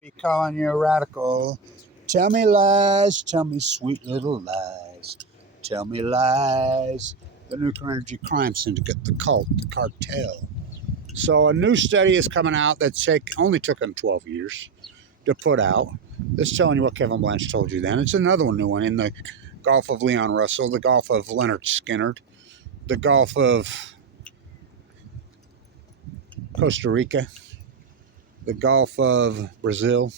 Be calling you a radical. Tell me lies, tell me sweet little lies. Tell me lies. The nuclear energy crime syndicate, the cult, the cartel. So a new study is coming out that only took them 12 years to put out. It's telling you what Kevin Blanch told you then. It's another new one in the Gulf of Leon Russell, the Gulf of Leonard Skinner, the Gulf of Costa Rica, the Gulf of Brazil,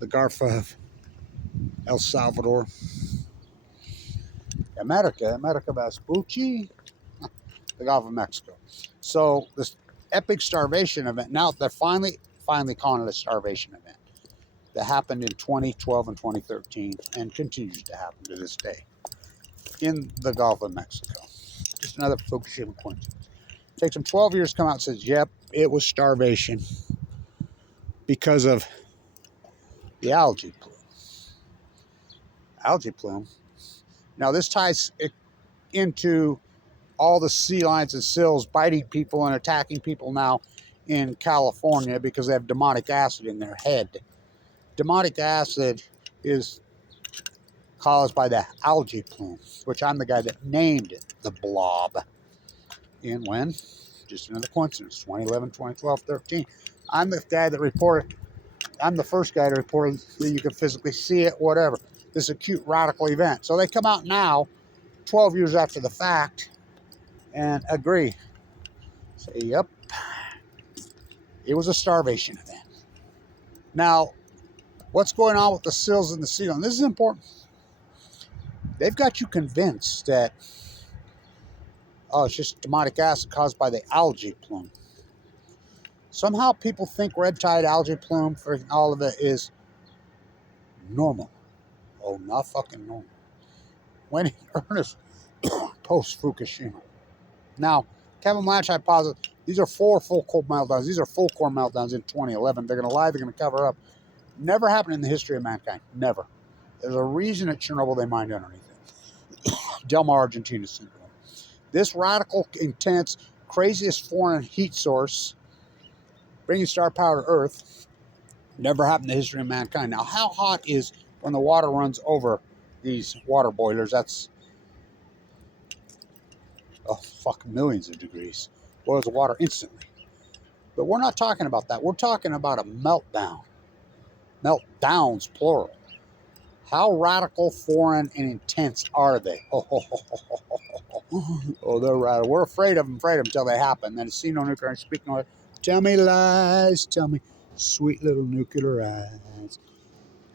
the Gulf of El Salvador, America Vespucci, the Gulf of Mexico. So this epic starvation event, now they're finally calling it a starvation event, that happened in 2012 and 2013 and continues to happen to this day in the Gulf of Mexico. Just another Fukushima coincidence. It takes them 12 years to come out and says, yep, it was starvation because of the algae plume. Algae plume. Now this ties into all the sea lions and seals biting people and attacking people now in California because they have demonic acid in their head. Demonic acid is caused by the algae plume, which I'm the guy that named it the blob. And when? Just another coincidence, 2011, 2012, 13. I'm the guy that reported, I'm the first guy to report that you can physically see it, whatever. This acute radical event. So they come out now, 12 years after the fact, and agree. Say, yep, it was a starvation event. Now, what's going on with the seals and the sea lion? This is important. They've got you convinced that, oh, it's just demonic acid caused by the algae plume. Somehow people think red tide algae plume for all of it is normal. Oh, not fucking normal. When in earnest, post Fukushima. Now, Kevin Blanch hypothesis, these are 4 full core meltdowns. These are full core meltdowns in 2011. They're going to lie, they're going to cover up. Never happened in the history of mankind. Never. There's a reason at Chernobyl they mined underneath it. Del Mar, Argentina syndrome. This radical, intense, craziest foreign heat source, bringing star power to Earth, never happened in the history of mankind. Now, how hot is when the water runs over these water boilers? That's, oh, fuck, millions of degrees. Boils the water instantly. But we're not talking about that. We're talking about a meltdown. Meltdowns, plural. How radical, foreign, and intense are they? Oh, they're radical. We're afraid of them until they happen. Then see no nuclear, speak no. Tell me lies, tell me sweet little nuclear eyes.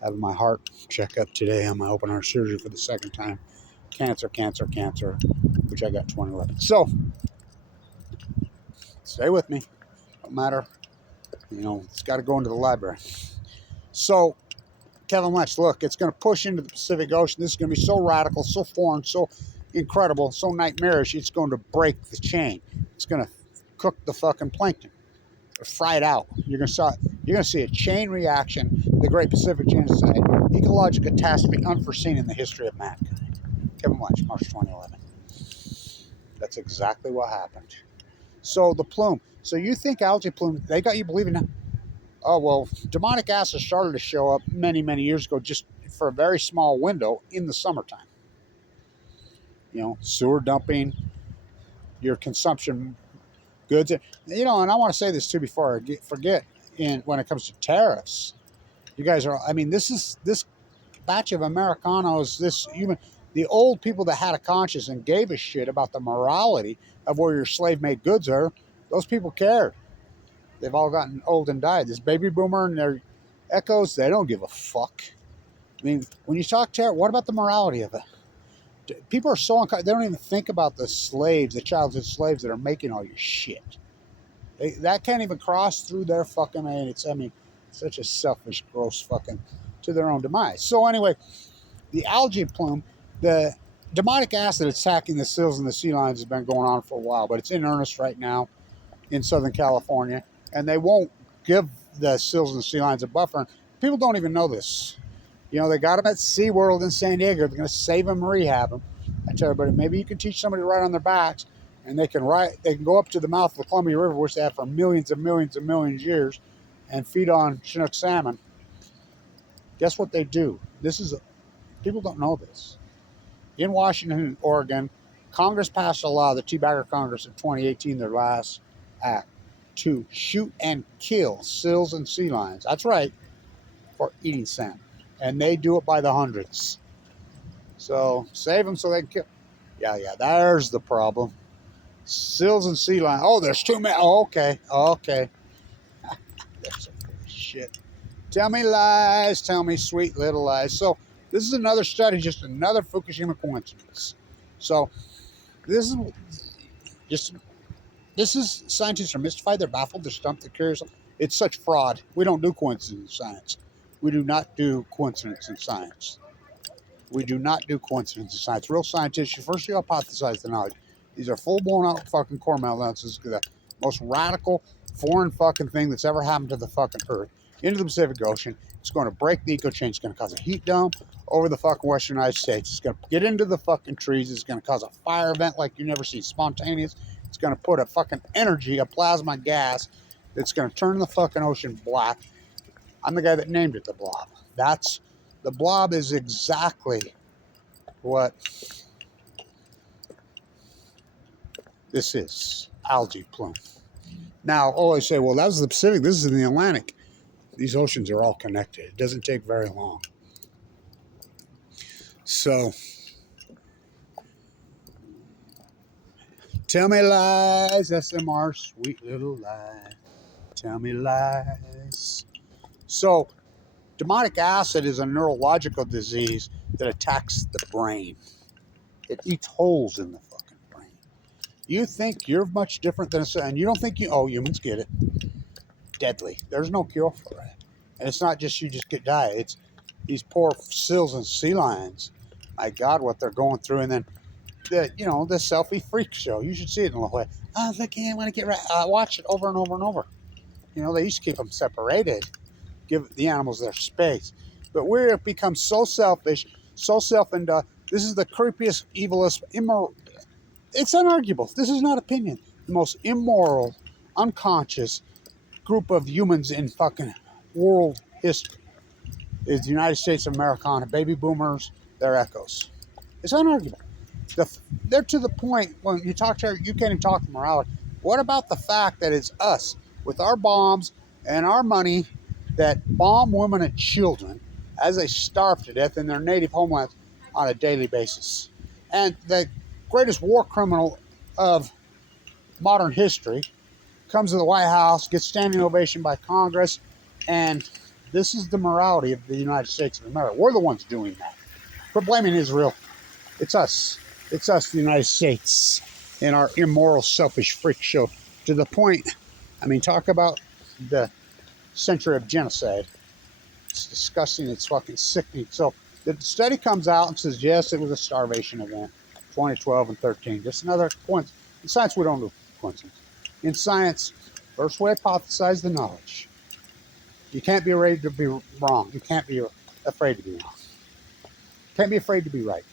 Having my heart checkup today on my open heart surgery for the second time. Cancer, which I got 2011. So, stay with me. Don't matter. You know, it's got to go into the library. So, Kevin Blanch, look, it's going to push into the Pacific Ocean. This is going to be so radical, so foreign, so incredible, so nightmarish, it's going to break the chain. It's going to cook the fucking plankton. Or fry it out. You're going to see a chain reaction, the Great Pacific Genocide, ecological catastrophe unforeseen in the history of mankind. Kevin Blanch, March 2011. That's exactly what happened. So the plume. So you think algae plume, they got you believing that? Oh, well, demonic acid started to show up many, many years ago just for a very small window in the summertime. You know, sewer dumping, your consumption goods. You know, and I want to say this too before I forget, when it comes to tariffs, you guys are, I mean, this batch of Americanos, the old people that had a conscience and gave a shit about the morality of where your slave-made goods are, those people cared. They've all gotten old and died. This baby boomer and their echoes, they don't give a fuck. I mean, when you talk terror, what about the morality of it? People are so they don't even think about the slaves, the childhood slaves that are making all your shit. That can't even cross through their fucking mind. It's, I mean, such a selfish, gross fucking, to their own demise. So anyway, the algae plume, the demonic acid attacking the seals and the sea lions has been going on for a while, but it's in earnest right now in Southern California. And they won't give the seals and the sea lions a buffer. People don't even know this. You know, they got them at SeaWorld in San Diego. They're going to save them and rehab them. I tell everybody, maybe you can teach somebody to ride on their backs, and they can go up to the mouth of the Columbia River, which they have for millions and millions and millions of years, and feed on Chinook salmon, guess what they do? People don't know this. In Washington and Oregon, Congress passed a law, the Tea-Bagger Congress in 2018, their last act, to shoot and kill sills and sea lions. That's right, for eating salmon. And they do it by the hundreds. So save them so they can kill. Yeah, there's the problem. Sills and sea lions. Oh, there's too many. Oh, okay. That's some shit. Tell me lies. Tell me sweet little lies. So this is another study, just another Fukushima coincidence. So this is scientists are mystified, they're baffled, they're stumped, they're curious. It's such fraud. We don't do coincidence in science. We do not do coincidence in science. We do not do coincidence in science. Real scientists, you first hypothesize the knowledge. These are full-blown out fucking core meltdowns. This is the most radical foreign fucking thing that's ever happened to the fucking Earth. Into the Pacific Ocean. It's going to break the eco chain. It's going to cause a heat dome over the fucking Western United States. It's going to get into the fucking trees. It's going to cause a fire event like you never see. Spontaneous. It's going to put a fucking energy, a plasma gas, that's going to turn the fucking ocean black. I'm the guy that named it the blob. The blob is exactly what this is. Algae plume. Now, I say, well, that was the Pacific. This is in the Atlantic. These oceans are all connected. It doesn't take very long. So, tell me lies, SMR, sweet little lie. Tell me lies. So, demonic acid is a neurological disease that attacks the brain. It eats holes in the fucking brain. You think you're much different than and you don't think humans get it. Deadly. There's no cure for it. And it's not just you just get die. It's these poor sills and sea lions. My God, what they're going through. And then, the selfie freak show. You should see it in a way. Oh, look, I want to get right. Watch it over and over and over. They used to keep them separated. Give the animals their space. But we've become so selfish, so self-indulgent. This is the creepiest, evilest, immoral. It's unarguable. This is not opinion. The most immoral, unconscious group of humans in fucking world history is the United States of Americana. Baby boomers, their echoes. It's unarguable. They're to the point when you talk to her, you can't even talk to morality. What about the fact that it's us with our bombs and our money that bomb women and children as they starve to death in their native homelands on a daily basis? And the greatest war criminal of modern history comes to the White House, gets standing ovation by Congress, and this is the morality of the United States of America. We're the ones doing that. Quit blaming Israel. It's us. It's us, the United States, and our immoral, selfish freak show. To the point, talk about the century of genocide. It's disgusting. It's fucking sickening. So the study comes out and says, yes, it was a starvation event, 2012 and 13. Just another coincidence. In science, we don't do coincidence. In science, first we hypothesize the knowledge. You can't be afraid to be wrong. You can't be afraid to be wrong. You can't be afraid to be right.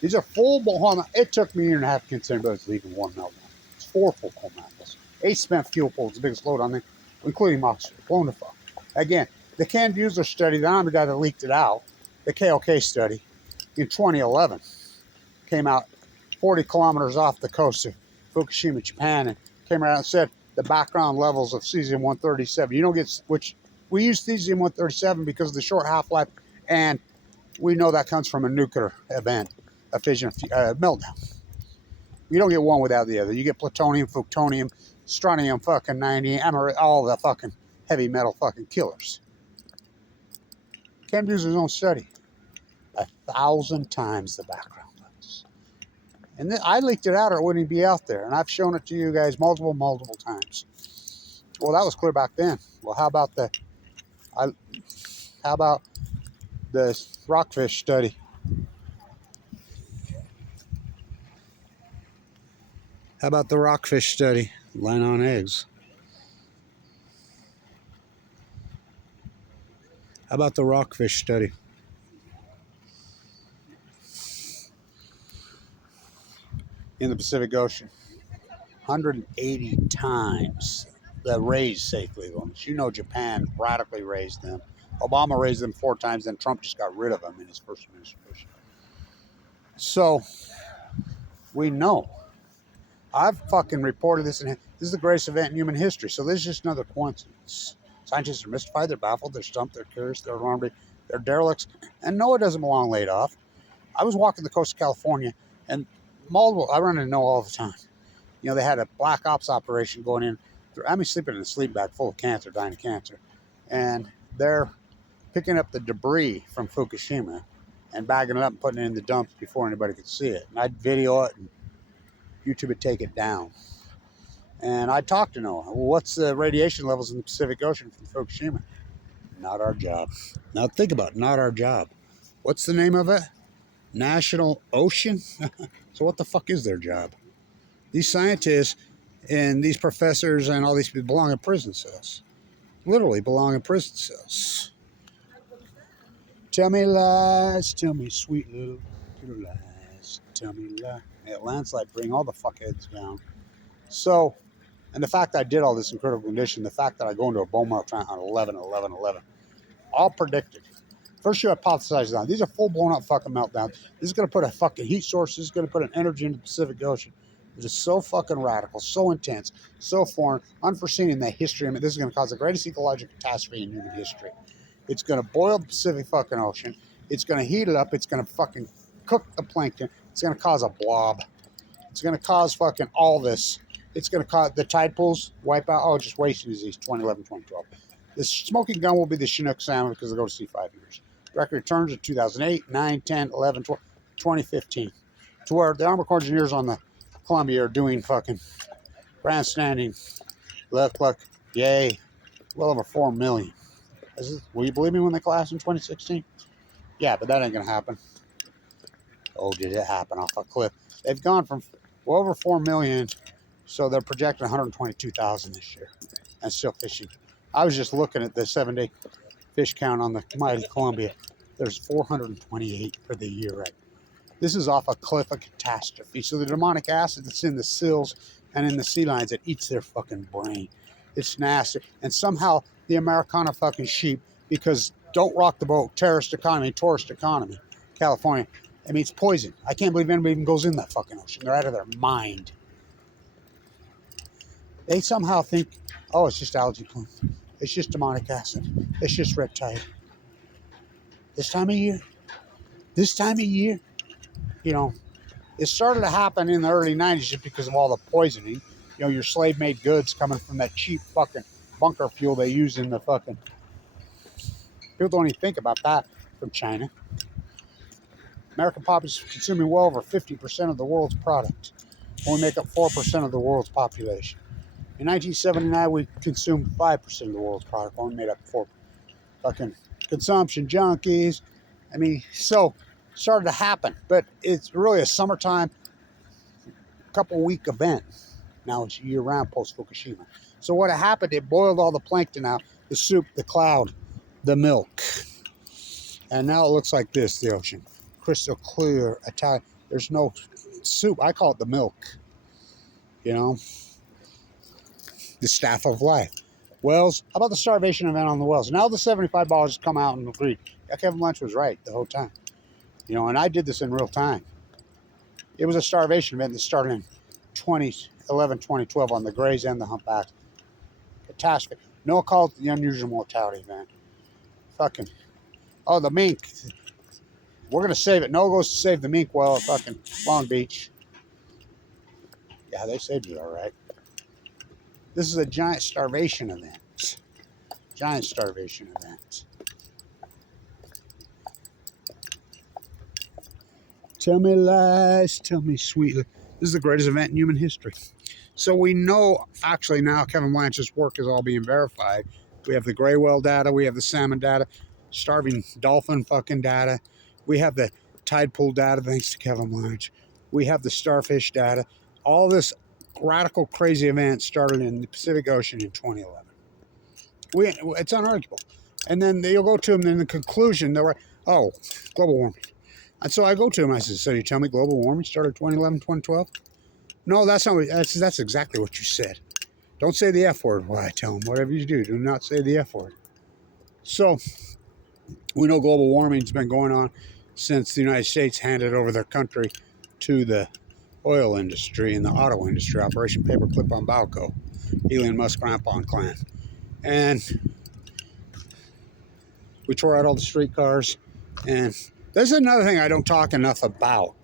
These are full-blown. It took me a year and a half to consider those leaving one meltdown. It's 4 full core meltdowns. 8 spent fuel pools, the biggest load on them, including oxygen. Blown the fuck. Again, the canned user study, that I'm the guy that leaked it out, the KLK study, in 2011, came out 40 kilometers off the coast of Fukushima, Japan, and came around and said the background levels of cesium-137. You don't get, which we use cesium-137 because of the short half-life, and we know that comes from a nuclear event, a fission, meltdown. You don't get one without the other. You get plutonium, plutonium, strontium, fucking 90, all the fucking heavy metal fucking killers. Cam does his own study. 1,000 times the background levels. And then I leaked it out or it wouldn't be out there. And I've shown it to you guys multiple times. Well, that was clear back then. Well, how about the rockfish study? How about the rockfish study? Laying on eggs. How about the rockfish study? In the Pacific Ocean. 180 times the raised safely limits. You know, Japan radically raised them. Obama raised them 4 times, then Trump just got rid of them in his first administration. So we know. I've fucking reported this, and this is the greatest event in human history. So this is just another coincidence. Scientists are mystified, they're baffled, they're stumped, they're curious, they're alarmed, they're derelicts, and no, it doesn't belong laid off. I was walking the coast of California, and multiple, I run into Noah all the time. You know, they had a black ops operation going in. I'm sleeping in a sleep bag full of cancer, dying of cancer. And they're picking up the debris from Fukushima and bagging it up and putting it in the dumps before anybody could see it. And I'd video it, and YouTube would take it down. And I talked to Noah. Well, what's the radiation levels in the Pacific Ocean from Fukushima? Not our job. Now think about it, not our job. What's the name of it? National Ocean? So what the fuck is their job? These scientists and these professors and all these people belong in prison cells. Literally belong in prison cells. Tell me lies, tell me sweet little lies, tell me lies. Yeah, landslide, bring all the fuckheads down. So, and the fact that I did all this in critical condition, the fact that I go into a bone marrow transplant on 11/11/11, all predicted. First, you hypothesize on these are full blown up fucking meltdowns. This is going to put a fucking heat source. This is going to put an energy into the Pacific Ocean. It is so fucking radical, so intense, so foreign, unforeseen in the history. I mean, this is going to cause the greatest ecological catastrophe in human history. It's going to boil the Pacific fucking Ocean. It's going to heat it up. It's going to fucking cook the plankton. It's going to cause a blob. It's going to cause fucking all this. It's going to cause the tide pools wipe out. Oh, just wasting disease, 2011, 2012. The smoking gun will be the Chinook salmon because they go to sea 5 years. Record returns in 2008, 9, 10, 11, 12, 2015. To where the Army Corps engineers on the Columbia are doing fucking grandstanding. Look, yay. Well over 4 million. Will you believe me when they collapsed in 2016? Yeah, but that ain't going to happen. Oh, did it happen off a cliff? They've gone from well over 4 million, so they're projecting 122,000 this year. And still fishing. I was just looking at the 7-day fish count on the mighty Columbia. There's 428 for the year, right? This is off a cliff of catastrophe. So the demonic acid that's in the sills and in the sea lions, it eats their fucking brain. It's nasty. And somehow the Americana fucking sheep, because don't rock the boat, tourist economy, California, I mean, it's poison. I can't believe anybody even goes in that fucking ocean. They're out of their mind. They somehow think, oh, it's just algae plume. It's just demonic acid. It's just red tide. This time of year, you know, it started to happen in the early 90s just because of all the poisoning. You know, your slave-made goods coming from that cheap fucking bunker fuel they use in the fucking... People don't even think about that from China. American population is consuming well over 50% of the world's product. Only make up 4% of the world's population. In 1979, we consumed 5% of the world's product. Only made up 4. Fucking consumption junkies. I mean, so started to happen, but it's really a summertime, couple-week event. Now it's year-round post-Fukushima. So what happened, it boiled all the plankton out, the soup, the cloud, the milk. And now it looks like this, the ocean. Crystal clear, Italian. There's no soup. I call it the milk. You know? The staff of life. Wells, how about the starvation event on the wells? Now the 75 ballers come out and agreed. Yeah, Kevin Lynch was right the whole time. You know, and I did this in real time. It was a starvation event that started in 2011, 2012 on the grays and the humpbacks. Catastrophe. Noah called it the unusual mortality event. Fucking, oh, the mink. We're going to save it. Noah goes to save the mink well at fucking Long Beach. Yeah, they saved it all right. This is a giant starvation event. Giant starvation event. Tell me lies, tell me sweetly. This is the greatest event in human history. So we know, actually now, Kevin Blanchard's work is all being verified. We have the gray whale data, we have the salmon data, starving dolphin fucking data. We have the tide pool data, thanks to Kevin Blanchard. We have the starfish data. All this radical, crazy event started in the Pacific Ocean in 2011. It's unarguable. And then you'll go to them, and in the conclusion, they're like, oh, global warming. And so I go to him, I said, so you tell me global warming started 2011, 2012? No, that's not. That's exactly what you said. Don't say the F word. Why I tell them, whatever you do not say the F word. So we know global warming's been going on since the United States handed over their country to the oil industry and the auto industry, Operation Paperclip on Balco, Elon Musk Crampon clan. And we tore out all the streetcars. And this is another thing I don't talk enough about.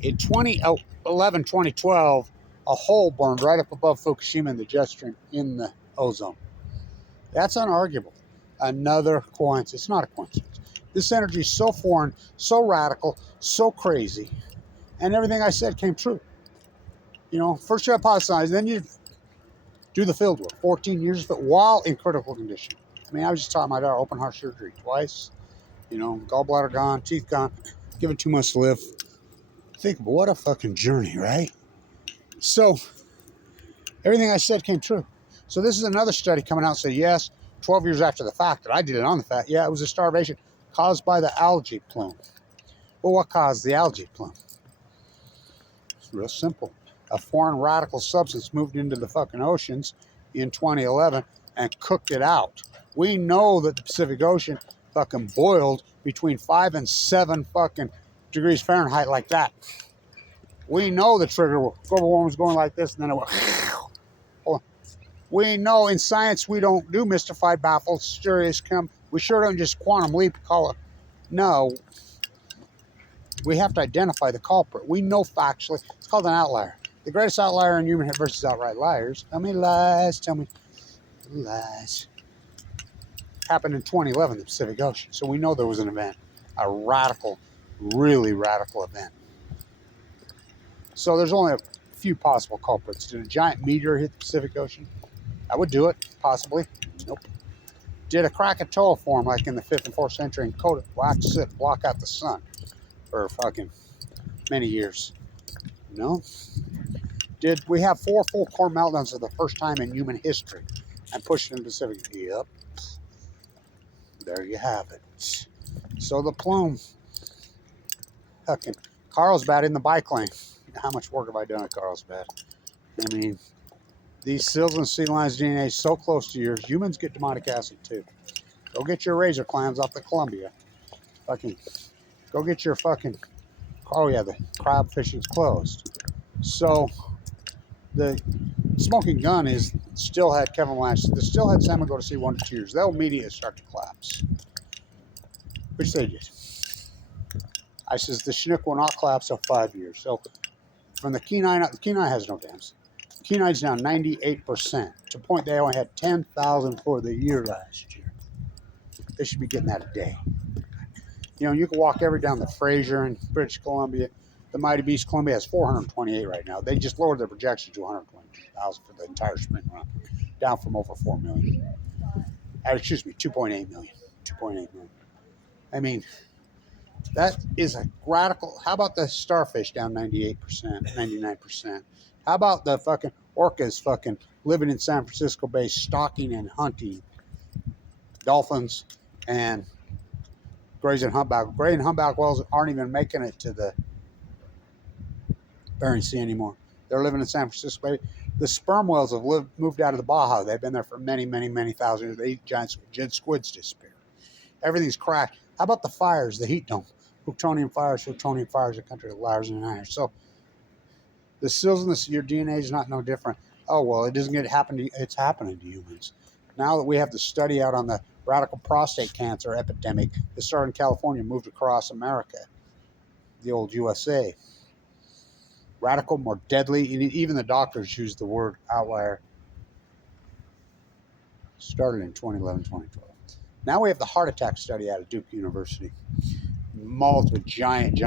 In 2011, 2012, a hole burned right up above Fukushima in the jet stream in the ozone. That's unarguable. Another coincidence. It's not a coincidence. This energy is so foreign, so radical, so crazy, and everything I said came true. You know, first you hypothesize, then you do the field work. 14 years of it while in critical condition. I mean, I was just talking about our open heart surgery twice. You know, gallbladder gone, teeth gone, given 2 months to live. Think, what a fucking journey, right? So, everything I said came true. So this is another study coming out and said, yes, 12 years after the fact, that I did it on the fact, yeah, it was a starvation caused by the algae plume. Well, what caused the algae plume? It's real simple. A foreign radical substance moved into the fucking oceans in 2011 and cooked it out. We know that the Pacific Ocean fucking boiled between 5 and 7 fucking degrees Fahrenheit like that. We know the trigger global warming was going like this, and then it went. We know in science we don't do mystified, baffled, mysterious. We sure don't just quantum leap call it. No, we have to identify the culprit. We know factually. It's called an outlier. The greatest outlier in human versus outright liars. Tell me lies. Tell me lies. Happened in 2011, the Pacific Ocean. So we know there was an event, a radical, really radical event. So there's only a few possible culprits. Did a giant meteor hit the Pacific Ocean? I would do it, possibly. Nope. Did a Krakatoa form like in the 5th and 4th century and coat it, wax it, block out the sun for fucking many years? No. Did we have 4 full core meltdowns for the first time in human history and pushed it in the Pacific? Yep. There you have it. So the Plum. Fucking Carlsbad in the bike lane. How much work have I done at Carlsbad? I mean, these seals and sea lions' DNA is so close to yours. Humans get demonic acid too. Go get your razor clams off the Columbia. Fucking, go get your fucking. Oh yeah, the crab fishing's closed. So, the smoking gun is still had Kevin Lash. The still had salmon go to sea 1 to 2 years. They'll immediately start to collapse, which they did. I says the Chinook will not collapse till 5 years. So from the Kenai has no dams. Kenai's down 98%. To point they only had 10,000 for the year last year. They should be getting that a day. You know, you can walk every down the Fraser in British Columbia. The Mighty Beast Columbia has 428 right now. They just lowered their projection to 120,000 for the entire spring run, down from over 4 million. Excuse me, 2.8 million. 2.8 million. I mean, that is a radical. How about the starfish down 98%, 99%? How about the fucking orcas fucking living in San Francisco Bay, stalking and hunting dolphins and grays and humpback. Gray and humpback whales aren't even making it to the Bering Sea anymore. They're living in San Francisco Bay. The sperm whales have moved out of the Baja. They've been there for many, many, many thousand years. They eat giant squids disappear. Everything's crashed. How about the fires, the heat dome? Plutonium fires, a country of liars and liars. So the seals in your DNA is not no different. Oh, well, it doesn't happen to you. It's happening to humans. Now that we have the study out on the radical prostate cancer epidemic that started in California, moved across America, the old USA. Radical, more deadly. Even the doctors use the word outlier. Started in 2011, 2012. Now we have the heart attack study out of Duke University. Multiple, giant.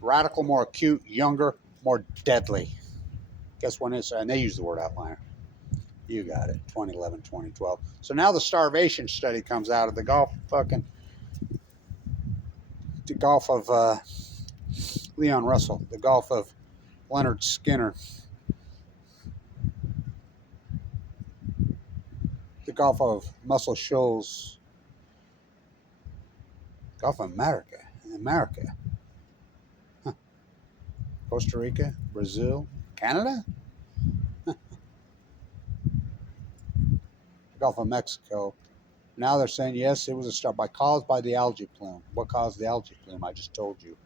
Radical, more acute, younger, more deadly. Guess when it's, and they use the word outlier. You got it, 2011, 2012. So now the starvation study comes out of the Gulf of Leon Russell, the Gulf of Leonard Skinner, the Gulf of Muscle Shoals, Gulf of America. Huh. Costa Rica, Brazil, Canada? Huh. Gulf of Mexico. Now they're saying, yes, it was caused by the algae plume. What caused the algae plume? I just told you.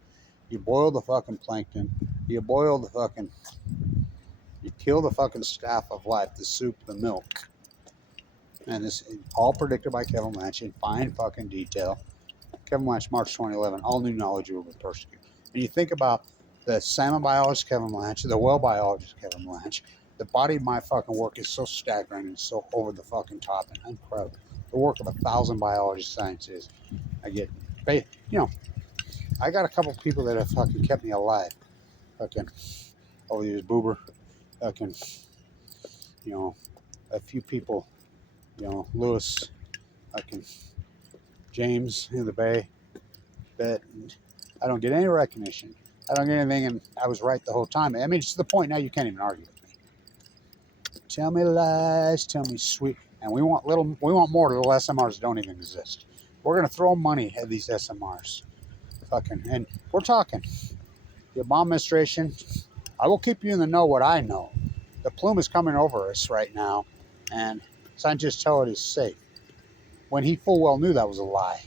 You boil the fucking plankton. You kill the fucking staff of life, the soup, the milk. And this is all predicted by Kevin Lynch in fine fucking detail. Kevin Lynch, March 2011, all new knowledge will be persecuted. And you think about the salmon biologist Kevin Lynch, the whale biologist Kevin Lynch, the body of my fucking work is so staggering and so over the fucking top and incredible. The work of 1,000 biologists, scientists. I get, you know, I got a couple people that have fucking kept me alive. Fucking, over the years, Boober, fucking, you know, a few people, you know, Lewis, fucking, James in the Bay, that I don't get any recognition. I don't get anything, and I was right the whole time. I mean, it's to the point now you can't even argue with me. Tell me lies, tell me sweet, and we want more little SMRs that don't even exist. We're gonna throw money at these SMRs, fucking, and we're talking. The Obama administration, I will keep you in the know what I know. The plume is coming over us right now, and scientists tell it is safe. When he full well knew that was a lie.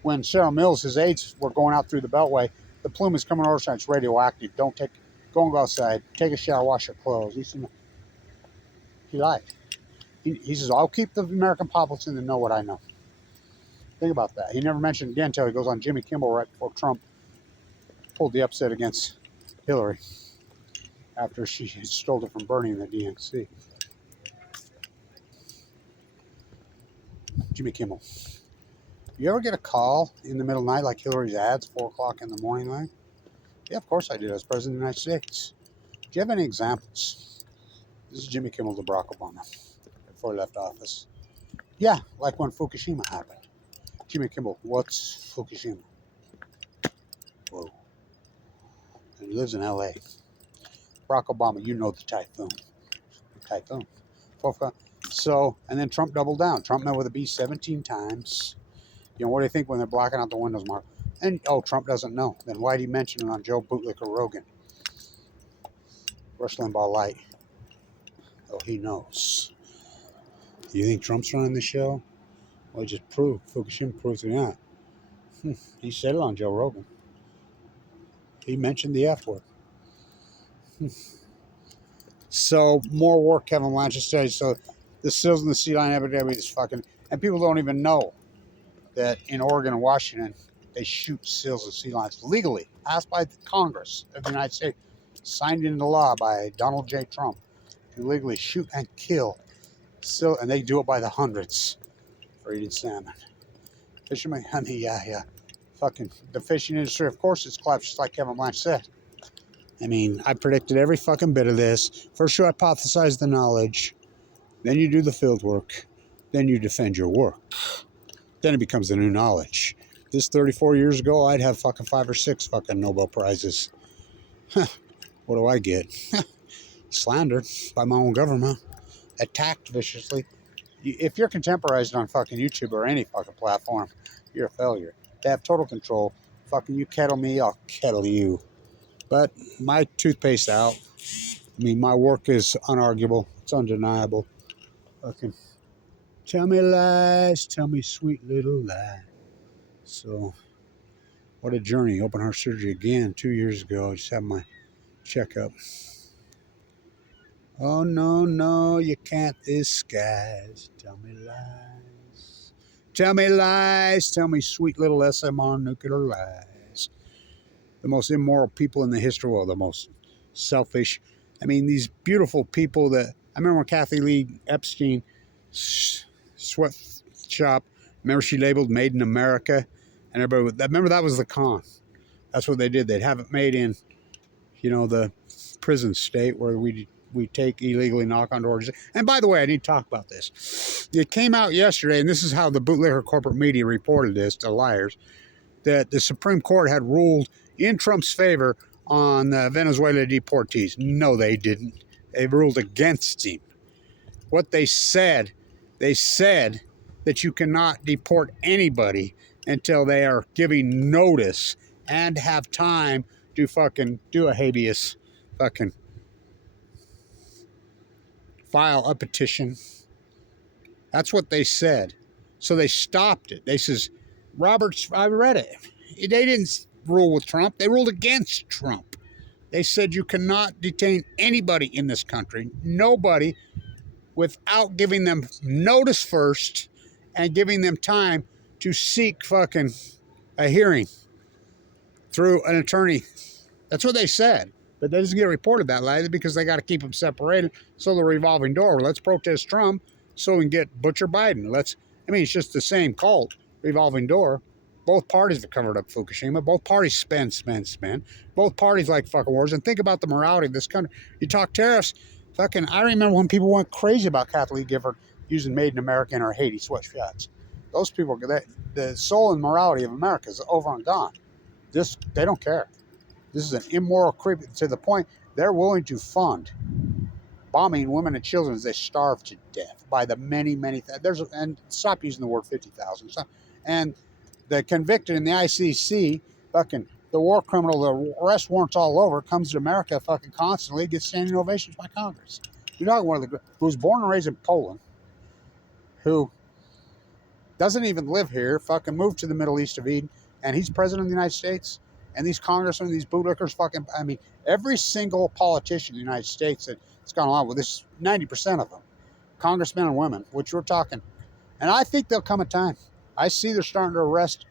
When Cheryl Mills, his aides, were going out through the Beltway, the plume is coming over, so it's radioactive. Go and go outside, take a shower, wash your clothes. He lied. He says, I'll keep the American populace in the know what I know. Think about that. He never mentioned it again until he goes on Jimmy Kimmel right before Trump pulled the upset against Hillary after she stole it from Bernie in the DNC. Jimmy Kimmel. You ever get a call in the middle of the night like Hillary's ads, 4 o'clock in the morning, like? Yeah, of course I did. I was president of the United States. Do you have any examples? This is Jimmy Kimmel to Barack Obama before he left office. Yeah, like when Fukushima happened. Jimmy Kimmel, what's Fukushima? Whoa. And he lives in L.A. Barack Obama, you know the typhoon. Typhoon. So, and then Trump doubled down. Trump met with a bee 17 times. You know, what do you think when they're blocking out the windows, Mark? And, Trump doesn't know. Then why'd he mention it on Joe Bootlicker Rogan? Rush Limbaugh Light. Oh, he knows. You think Trump's running the show? Well, just Fukushima proves it not. He said it on Joe Rogan. He mentioned the F word. So, more work Kevin Lynch studies. So, the sills and the sea lion epidemic is fucking... And people don't even know that in Oregon and Washington, they shoot seals and sea lions legally, passed by the Congress of the United States, signed into law by Donald J. Trump, to legally shoot and kill seal, and they do it by the hundreds for eating salmon. Fishermen, yeah. Fucking the fishing industry, of course, it's collapsed, just like Kevin Blanche said. I mean, I predicted every fucking bit of this. First you hypothesize the knowledge, then you do the field work, then you defend your work. Then it becomes the new knowledge. This 34 years ago, I'd have fucking 5 or 6 fucking Nobel Prizes. What do I get? Slandered by my own government. Attacked viciously. If you're contemporized on fucking YouTube or any fucking platform, you're a failure. They have total control. Fucking you kettle me, I'll kettle you. But my toothpaste out. I mean, my work is unarguable. It's undeniable. Fucking tell me lies, tell me sweet little lies. So, what a journey. Open heart surgery again 2 years ago. I just had my checkup. Oh, no, you can't disguise. Tell me lies. Tell me lies. Tell me sweet little SMR nuclear lies. The most immoral people in the history of the world, the most selfish. I mean, these beautiful people that... I remember when Kathy Lee Epstein sweatshop, remember she labeled Made in America? And everybody, remember that was the con. That's what they did. They'd have it made in, the prison state where we take illegally knock on doors. And by the way, I need to talk about this. It came out yesterday, and this is how the bootlicker corporate media reported this to liars, that the Supreme Court had ruled in Trump's favor on the Venezuela deportees. No, they didn't. They ruled against him. What they said that you cannot deport anybody until they are giving notice and have time to fucking do a habeas, fucking file a petition, That's what they said. So they stopped it. They says, Roberts, I read it. They didn't rule with Trump. They ruled against Trump. They said you cannot detain anybody in this country, nobody, without giving them notice first and giving them time to seek fucking a hearing through an attorney. That's what they said. But they doesn't get reported that lightly because they got to keep them separated. So the revolving door. Let's protest Trump so we can get Butcher Biden. It's just the same cult, revolving door. Both parties have covered up Fukushima. Both parties spend. Both parties like fucking wars. And think about the morality of this country. You talk tariffs. Fucking, I remember when people went crazy about Kathleen Gifford using Made in America in her Haiti sweatshirts. Those people, the soul and morality of America is over and gone. They don't care. This is an immoral creep to the point they're willing to fund bombing women and children as they starve to death by the many, and stop using the word 50,000. And the convicted in the ICC, fucking the war criminal, the arrest warrants all over, comes to America fucking constantly, gets standing ovations by Congress. You're talking one of the who was born and raised in Poland, who doesn't even live here, fucking moved to the Middle East of Eden, and he's president of the United States. And these congressmen, these bootlickers, every single politician in the United States that's gone along with this, 90% of them, congressmen and women, which we're talking. And I think there'll come a time. I see they're starting to arrest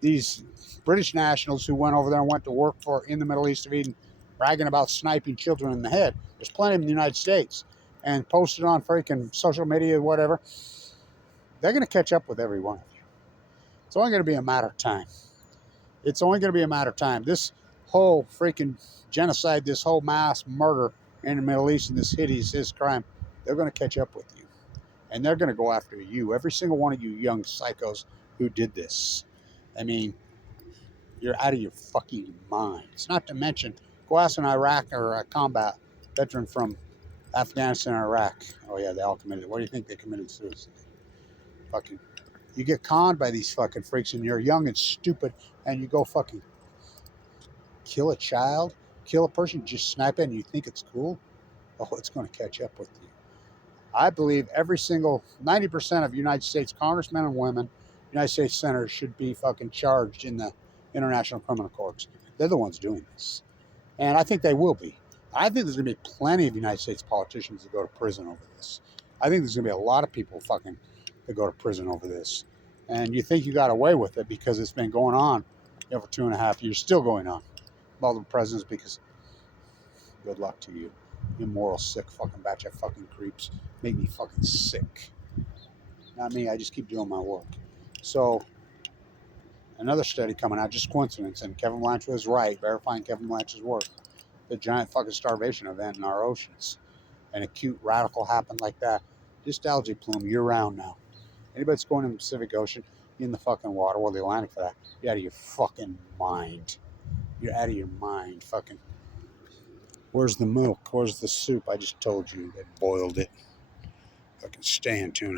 these British nationals who went over there and went to work in the Middle East of Eden, bragging about sniping children in the head. There's plenty of them in the United States. And posted on freaking social media, whatever. They're going to catch up with every one of you. It's only going to be a matter of time. It's only going to be a matter of time. This whole freaking genocide, this whole mass murder in the Middle East and this hideous crime, they're going to catch up with you. And they're going to go after you. Every single one of you young psychos who did this. You're out of your fucking minds. Not to mention, go ask an Iraq or a combat veteran from Afghanistan or Iraq. Oh yeah, they all committed. What do you think they committed suicide? Fucking, you get conned by these fucking freaks and you're young and stupid and you go fucking kill a child, kill a person, just snipe it and you think it's cool? Oh, it's going to catch up with you. I believe every single 90% of United States congressmen and women, United States senators should be fucking charged in the International Criminal Courts. They're the ones doing this. And I think they will be. I think there's going to be plenty of United States politicians that go to prison over this. I think there's going to be a lot of people fucking that go to prison over this. And you think you got away with it because it's been going on for 2.5 years, still going on. All the presidents, because good luck to you. Immoral, sick fucking batch of fucking creeps. Make me fucking sick. Not me, I just keep doing my work. So, another study coming out, just coincidence, and Kevin Blanchard was right, verifying Kevin Blanchard's work. The giant fucking starvation event in our oceans. An acute radical happened like that. Just algae plume year-round now. Anybody that's going in the Pacific Ocean, in the fucking water, or the Atlantic for that, you're out of your fucking mind. You're out of your mind. Fucking, where's the milk? Where's the soup? I just told you they boiled it. Fucking stay in tune.